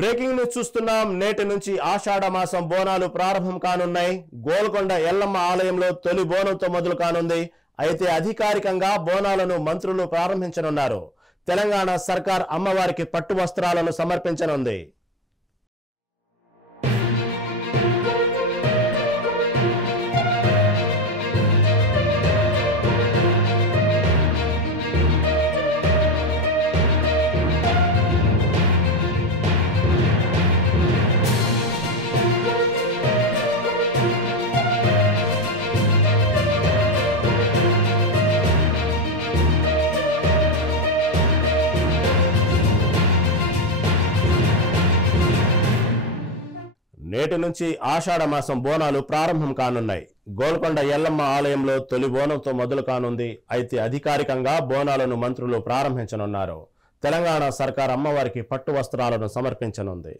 Breaking news చూస్తున్నాం. నేటి నుంచి ఆషాఢ మాసం బోనాలు ప్రారంభం కానున్నాయి. గోల్కొండ ఎల్లమ్మ ఆలయంలో తొలి బోనంతో మొదలు కానుంది. అయితే అధికారికంగా బోనాలను మంత్రులు ప్రారంభించనున్నారు. తెలంగాణ సర్కార్ అమ్మవారికి పట్టు వస్త్రాలను సమర్పించనుంది. నేటి నుంచి ఆషాఢ మాసం బోనాలు ప్రారంభం కానున్నాయి. గోల్కొండ ఎల్లమ్మ ఆలయంలో తొలి బోనంతో మొదలు కానుంది. అయితే అధికారికంగా బోనాలను మంత్రులు ప్రారంభించనున్నారు. తెలంగాణ సర్కార్ అమ్మవారికి పట్టు వస్త్రాలను సమర్పించనుంది.